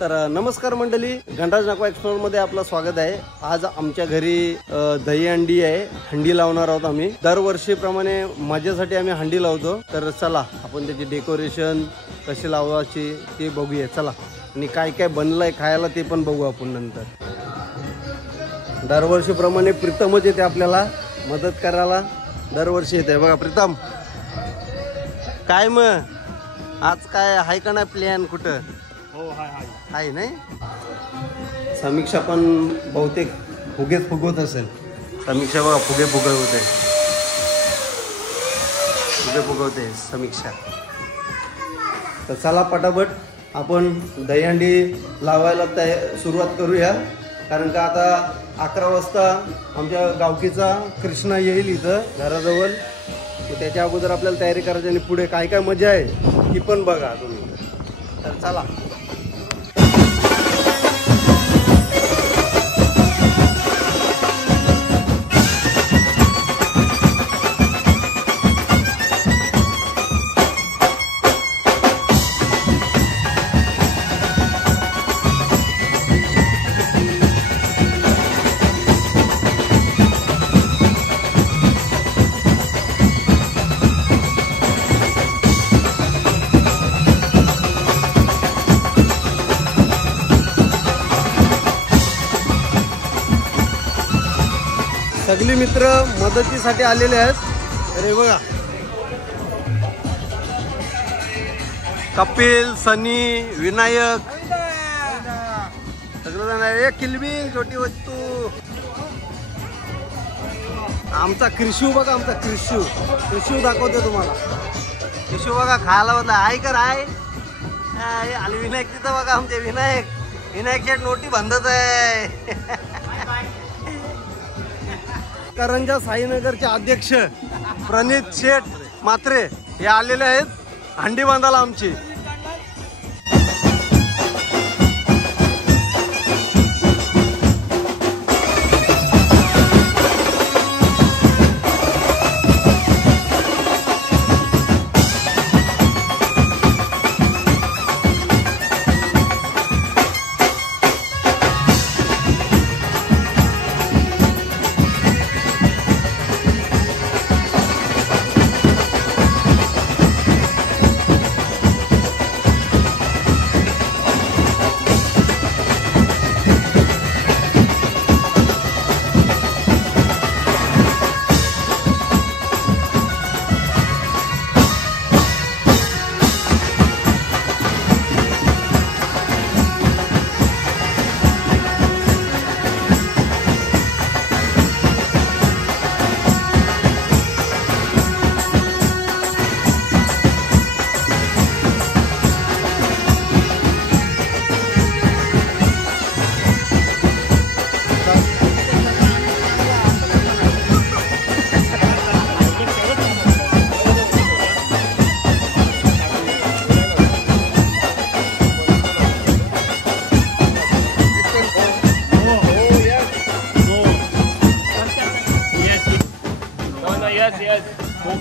तर नमस्कार मंडळी, घंटाज नाको एक्सप्लोर मध्ये आपलं स्वागत आहे। आज आमच्या घरी दही हंडी आहे, हंडी लावणार आहोत आम्ही। दरवर्षीप्रमाणे मजेसाठी आम्ही हंडी लावतो। तर चला आपण त्याची डेकोरेशन कशी लावायची ते बघूया। चला, आणि काय काय बनलंय खायला ते पण बघू आपण नंतर। दरवर्षीप्रमाणे प्रीतमच येते आपल्याला मदत करायला, दरवर्षी येते बघा। प्रीतम काय मग आज काय आहे का नाही प्लॅन कुठं? हो आहे नाही। समीक्षा पण बहुतेक फुगेच फुगवत असेल। समीक्षा बघा फुगे फुगवते, फुगे फुगवते समीक्षा। तर चला पटापट आपण दहीहंडी लावायला सुरुवात करूया, कारण का आता 11 वाजता आमच्या गावकीचा कृष्णा येईल इथं घराजवळ। त्याच्या अगोदर आपल्याला तयारी करायची आणि पुढे काय काय मजा आहे ती पण बघा तुम्ही। तर चला सगळे मित्र मदतीसाठी आलेले आहेत। अरे बघा कपिल, सनी, विनायक सगळेजण आहे। किलबिल छोटी वस्तू, आमचा कृषू बघा, आमचा कृषू दाखवते तुम्हाला। कृषू बघा खायला बदला आहे का राय आणि विनायक तिथं बघा, आमचे विनायकच्या नोटी बांधत आहे। करंजा साईनगरचे अध्यक्ष प्रणित शेठ मात्रे हे आलेले आहेत हंडी बांधायला आमची।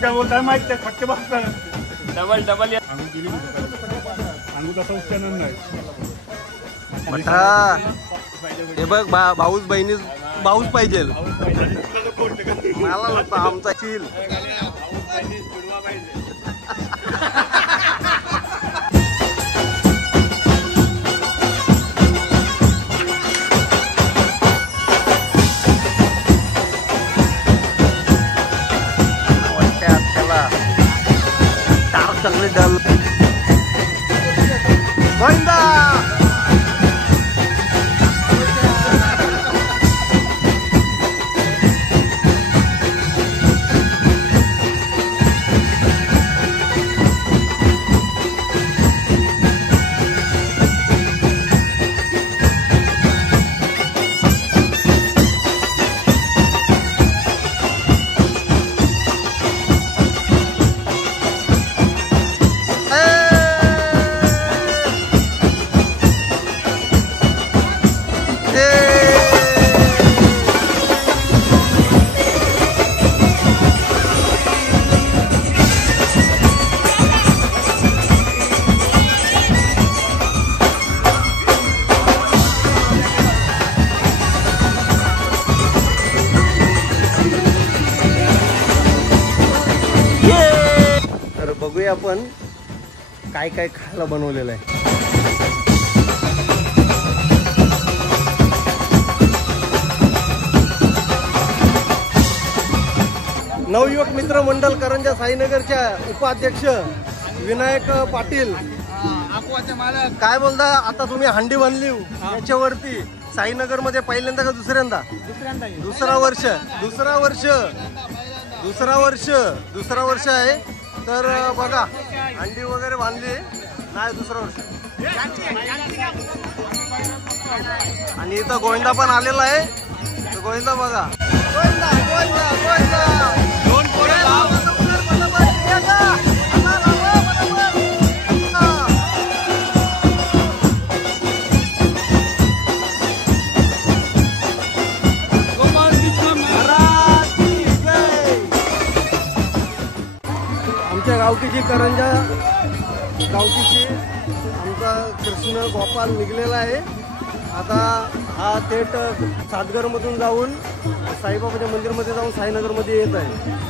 काय बोलताय माहिती आहे, फटके बसतात डबल अंगूचा उच्चारण नाही। हे बघ भाऊच बहिणीच भाऊच पाहिजे मला लागतं आमचा चील। चकले डाल गोविंदा पाहूया आपण काय काय खायला बनवलेलं आहे. नवयुवक मित्र मंडळ करंजा साईनगरच्या उपाध्यक्ष विनायक पाटील. काय बोलता, आता तुम्ही हंडी बांधली याच्यावरती साईनगर मध्ये पहिल्यांदा का दुसऱ्यांदा? दुसरा वर्ष आहे. तर बघा हंडी वगैरे बांधली नाही, दुसरं वर्ष. आणि इथं गोविंदा पण आलेला आहे. तर गोविंदा बघा, गोविंदा गोविंदा गोविंदा आमच्या गावकीची करंजा गावकीची आमचा कृष्ण गोपाल निघलेला आहे. आता हा थेट सातगरमधून जाऊन साईबाबाच्या मंदिरमध्ये जाऊन साईनगरमध्ये येत आहे.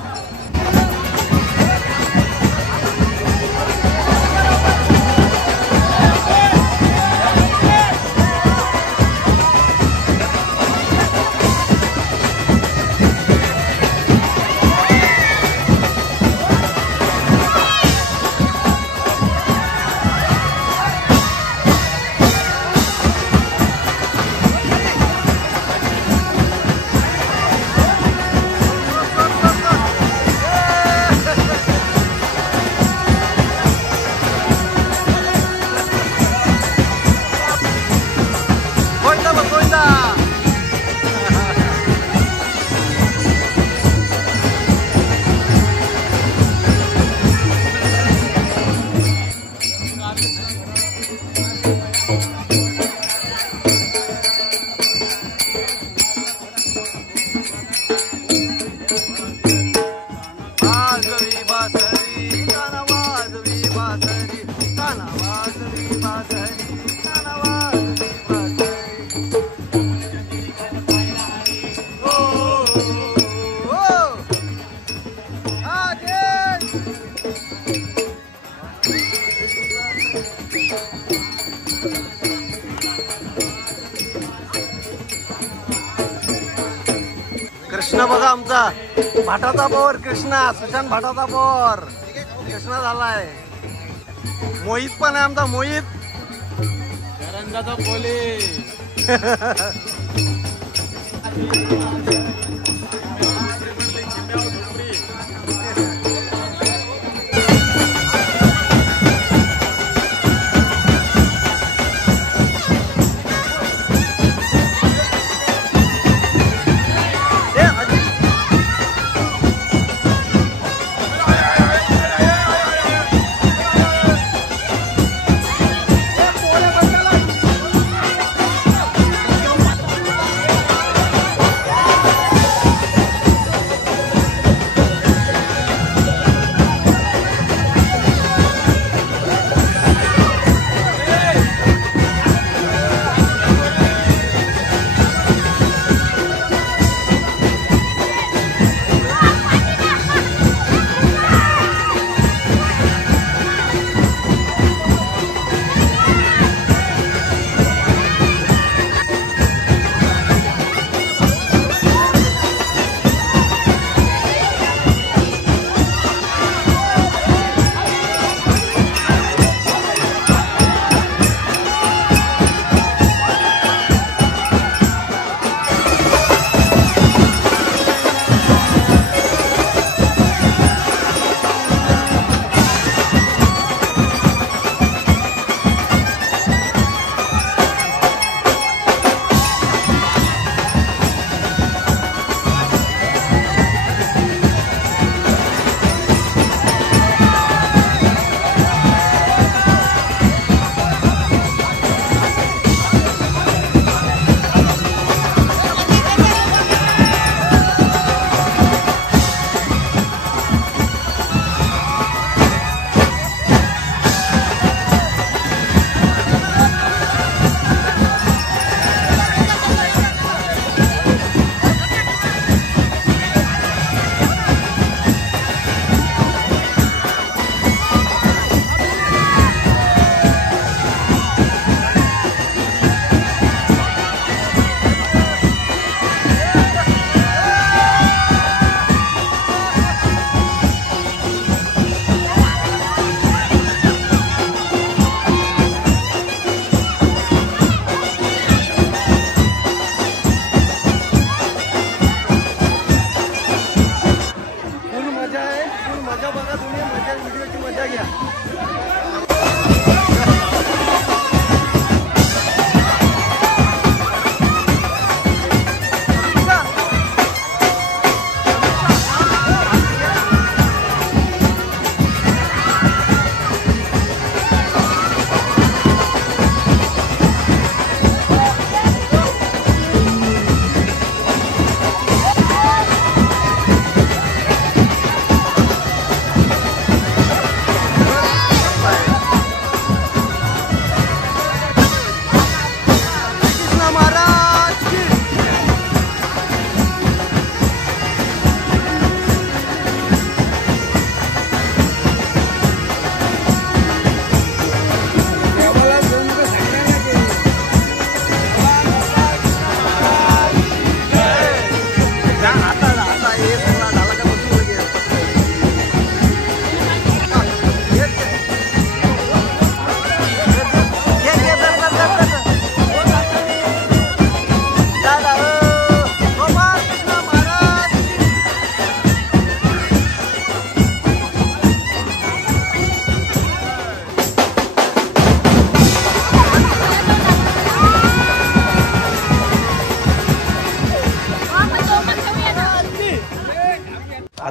कृष्णा बघा आमचा भाटाचा पवार, कृष्णा सुशांत भाटाचा पवार कृष्णा झालाय. मोहित पण आहे आमचा मोहित करंजाचा कोले.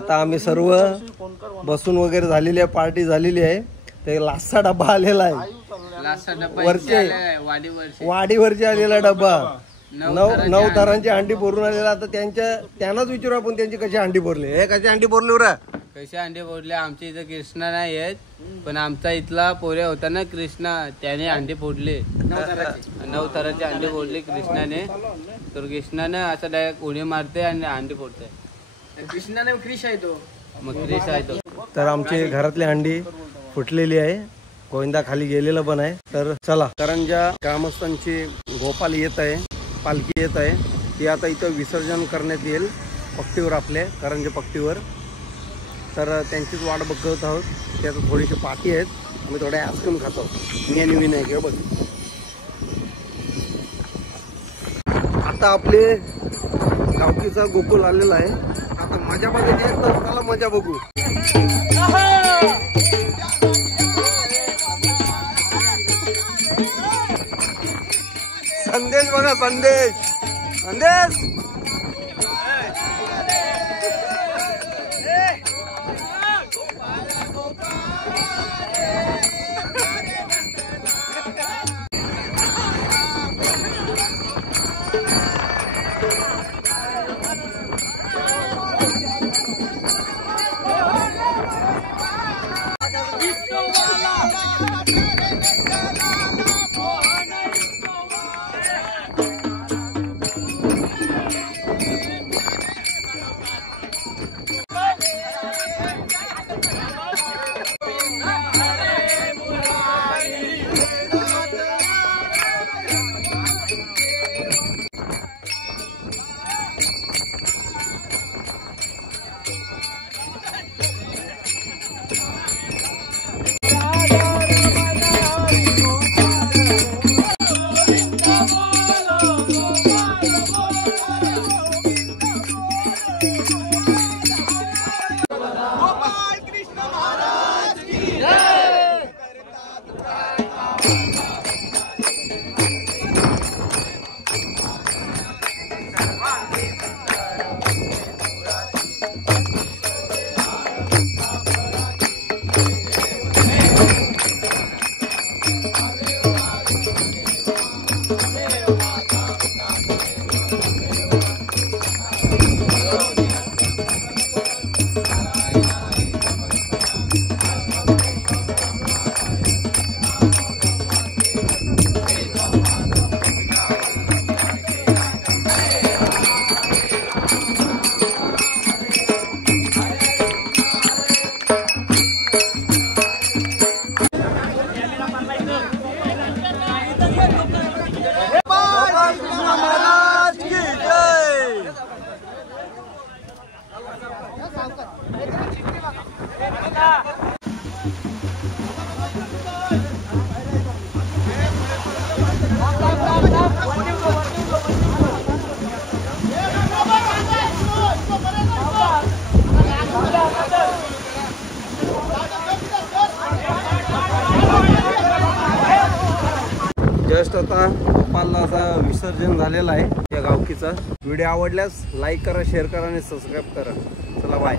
आता आम्ही सर्व बसून वगैरे झालेली आहे, पार्टी झालेली आहे. ते लास्टचा डब्बा आलेला आहे, वरचे वाडीवरचे आलेला डब्बा. 9 थरांची अंडी भरून आलेला. आता त्यांनाच विचारू आपण त्यांची कशी अंडी भरली. हे कशी अंडी भरली बरं? कसे अंडे फोडले? आमच्या इथं कृष्णा नाही आहेत, पण आमचा इथला पोऱ्या होता ना कृष्णा, त्याने अंडे फोडले. 9 थराचे अंडे फोडले कृष्णाने. तर कृष्णाने असं डायरेक्ट उडी मारते आणि अंडे फोडते. कृष्णाने क्रिश आहे तो, मग क्रिश आहे तो. तर आमची घरातली अंडी फुटलेली आहे. गोविंदा खाली गेलेला पण आहे. तर चला, करंजा ग्रामस्थांची गोपाल येत आहे, पालखी येत आहे. ती आता इथं विसर्जन करण्यात येईल पट्टीवर, आपल्या करंजा पट्टीवर. तर त्यांचीच वाट बघत आहोत. ते आता थोडीशी पाठी आहेत. आम्ही थोड्या आईस्क्रीम खातो. मी आणि विनायक आहे बघ. आता आपले गावकीचा गोकुळ आलेला आहे. आता मजा बघायची आहे, तर त्याला मजा बघू. संदेश बघा, संदेश संदेश जस्ट आता गोपालला असा विसर्जन झालेला आहे त्या गावकीचा. व्हिडिओ आवडल्यास लाईक करा, शेअर करा आणि सबस्क्राईब करा. चला बाय.